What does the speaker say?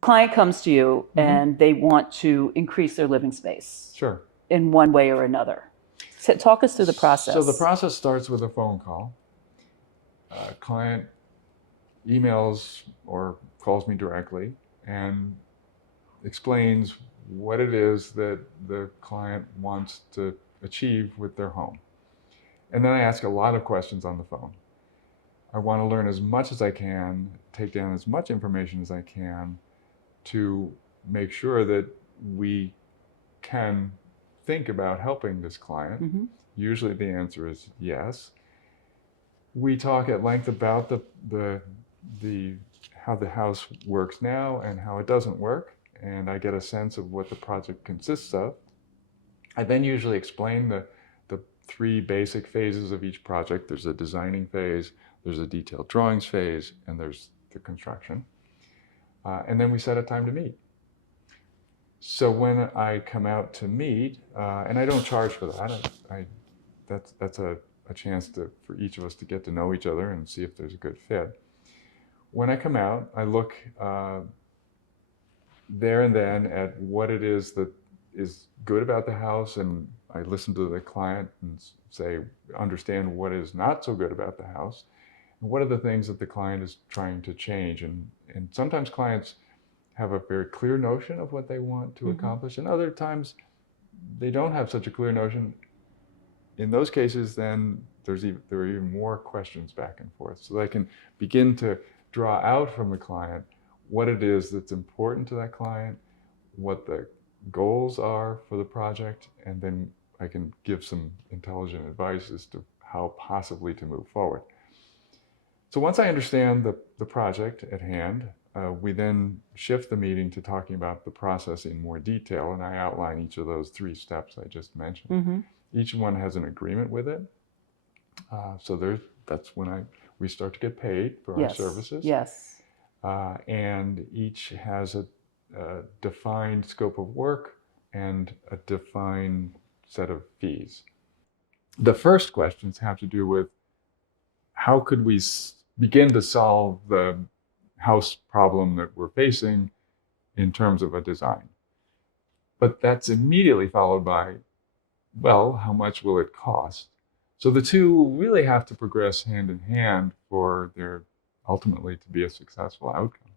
Client comes to you and they want to increase their living space. Sure. In one way or another. So talk us through the process. So the process starts with a phone call. Client emails or calls me directly and explains what it is that the client wants to achieve with their home. And then I ask a lot of questions on the phone. I want to learn as much as I can, take down as much information as I can to make sure that we can think about helping this client. Usually the answer is yes. We talk at length about how the house works now and how it doesn't work, and I get a sense of what the project consists of. I then usually explain the three basic phases of each project. There's a designing phase, there's a detailed drawings phase, and there's the construction. And then we set a time to meet. So when I come out to meet, and I don't charge for that, that's a chance for each of us to get to know each other and see if there's a good fit. When I come out, I look there and then at what it is that is good about the house, and I listen to the client and understand what is not so good about the house, and what are the things that the client is trying to change. And sometimes clients have a very clear notion of what they want to accomplish, and other times they don't have such a clear notion. In those cases, then there are even more questions back and forth, so I can begin to draw out from the client what it is that's important to that client, what the goals are for the project, and then I can give some intelligent advice as to how possibly to move forward. So once I understand the project at hand, we then shift the meeting to talking about the process in more detail, and I outline each of those three steps I just mentioned. Each one has an agreement with it. So that's when we start to get paid for our services. Yes. And each has a defined scope of work and a defined set of fees. The first questions have to do with how could we begin to solve the house problem that we're facing in terms of a design. But that's immediately followed by, well, how much will it cost? So the two really have to progress hand in hand for there ultimately to be a successful outcome.